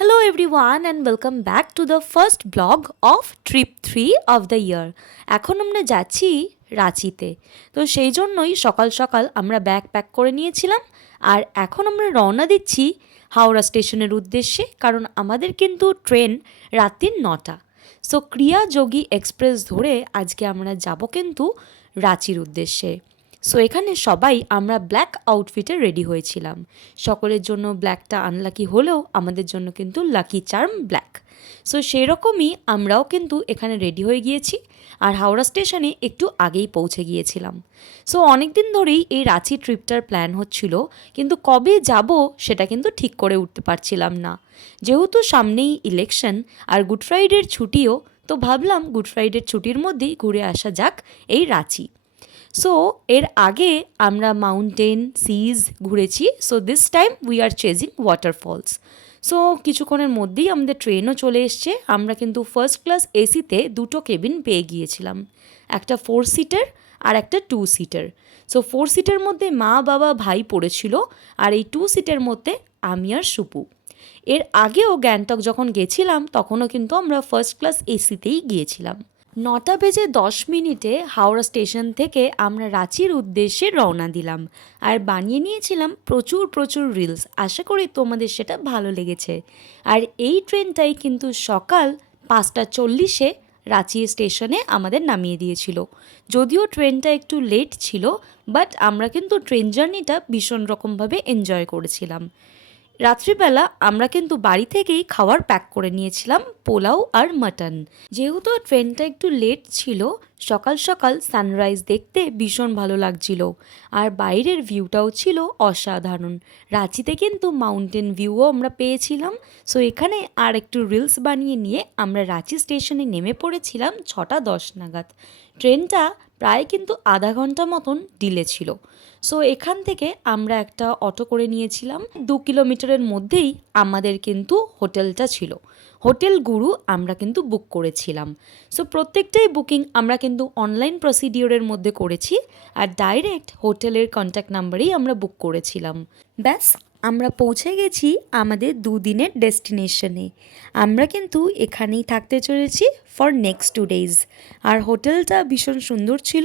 Hello everyone and welcome back to the first blog of trip 3 of the year. এখন আমরা যাচ্ছি রাঁচিতে। তো সেই জন্যই সকাল সকাল আমরা ব্যাগ প্যাক করে নিয়েছিলাম আর এখন আমরা রওনা দিচ্ছি হাওড়া স্টেশনের উদ্দেশ্যে, কারণ আমাদের কিন্তু ট্রেন রাত্রির 9টা। সো ক্রিয়া যোগী এক্সপ্রেস ধরে আজকে আমরা যাব কিন্তু রাঁচির উদ্দেশ্যে। সো এখানে সবাই আমরা ব্ল্যাক আউটফিটে রেডি হয়েছিলাম। সকলের জন্য ব্ল্যাকটা আনলাকি হলেও আমাদের জন্য কিন্তু লাকি চার্ম ব্ল্যাক। সো সেই রকমই আমরাও কিন্তু এখানে রেডি হয়ে গিয়েছি আর হাওড়া স্টেশনে একটু আগেই পৌঁছে গিয়েছিলাম। সো অনেক দিন ধরেই এই রাঁচি ট্রিপটার প্ল্যান হচ্ছিল, কিন্তু কবে যাব সেটা কিন্তু ঠিক করে উঠতে পারছিলাম না। যেহেতু সামনেই ইলেকশন আর গুড ফ্রাইডের ছুটিও, তো ভাবলাম গুড ফ্রাইডের ছুটির মধ্যেই ঘুরে আসা যাক এই রাঁচি। সো এর আগে আমরা মাউন্টেন সিজ ঘুরেছি। So this time we are chasing waterfalls. So কিছুক্ষণের মধ্যেই আমাদের ট্রেনও চলে এসছে। আমরা কিন্তু ফার্স্ট ক্লাস এসিতে দুটো কেবিন পেয়ে গিয়েছিলাম, একটা 4 সিটার আর একটা 2 সিটার। সো 4 সিটের মধ্যে মা বাবা ভাই পড়েছিল আর এই 2 সিটের মধ্যে আমি আর সুপু। এর আগেও গ্যাংটক যখন গেছিলাম তখনও কিন্তু আমরা ফার্স্ট ক্লাস এসিতেই গিয়েছিলাম। 9:10 হাওড়া স্টেশন থেকে আমরা রাঁচির উদ্দেশ্যে রওনা দিলাম আর বানিয়ে নিয়েছিলাম প্রচুর রিলস। আশা করি তোমাদের সেটা ভালো লেগেছে। আর এই ট্রেনটাই কিন্তু সকাল 5:40 রাঁচি স্টেশনে আমাদের নামিয়ে দিয়েছিল। যদিও ট্রেনটা একটু লেট ছিল, বাট আমরা কিন্তু ট্রেন জার্নিটা ভীষণ রকমভাবে এনজয় করেছিলাম। রাত্রিবেলা আমরা কিন্তু বাড়ি থেকেই খাবার প্যাক করে নিয়েছিলাম, পোলাও আর মাটন। যেহেতু ট্রেনটা একটু লেট ছিল, সকাল সকাল সানরাইজ দেখতে ভীষণ ভালো লাগছিল আর বাইরের ভিউটাও ছিল অসাধারণ। রাঁচিতে কিন্তু মাউন্টেন ভিউও আমরা পেয়েছিলাম। সো এখানে আর একটু রিলস বানিয়ে নিয়ে আমরা রাঁচি স্টেশনে নেমে পড়েছিলাম 6:10 নাগাদ। ট্রেনটা প্রায় কিন্তু আধা ঘন্টা মতন ডিলে ছিল। সো এখান থেকে আমরা একটা অটো করে নিয়েছিলাম। 2 কিলোমিটারের মধ্যেই আমাদের কিন্তু হোটেলটা ছিল। হোটেল গুরু আমরা কিন্তু বুক করেছিলাম। সো প্রত্যেকটাই বুকিং আমরা কিন্তু অনলাইন প্রসিডিওরের মধ্যে করেছি আর ডাইরেক্ট হোটেলের কন্ট্যাক্ট নাম্বারেই আমরা বুক করেছিলাম। ব্যাস আমরা পৌঁছে গেছি আমাদের 2 দিনের ডেস্টিনেশনে। আমরা কিন্তু এখানেই থাকতে চলেছি ফর নেক্সট 2 ডেজ। আর হোটেলটা ভীষণ সুন্দর ছিল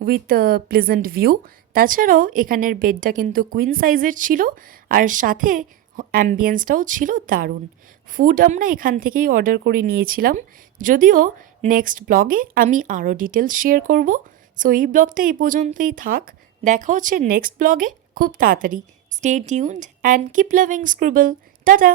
উইথ প্লেজেন্ট ভিউ। তাছাড়াও এখানের বেডটা কিন্তু কুইন সাইজের ছিল আর সাথে অ্যাম্বিয়েন্সটাও ছিল দারুণ। ফুড আমরা এখান থেকেই অর্ডার করে নিয়েছিলাম, যদিও নেক্সট ব্লগে আমি আরও ডিটেলস শেয়ার করব। সো এই ব্লগটা এই পর্যন্তই থাক, দেখা হচ্ছে নেক্সট ব্লগে খুব তাড়াতাড়ি। Stay tuned and keep loving scribble. Tata.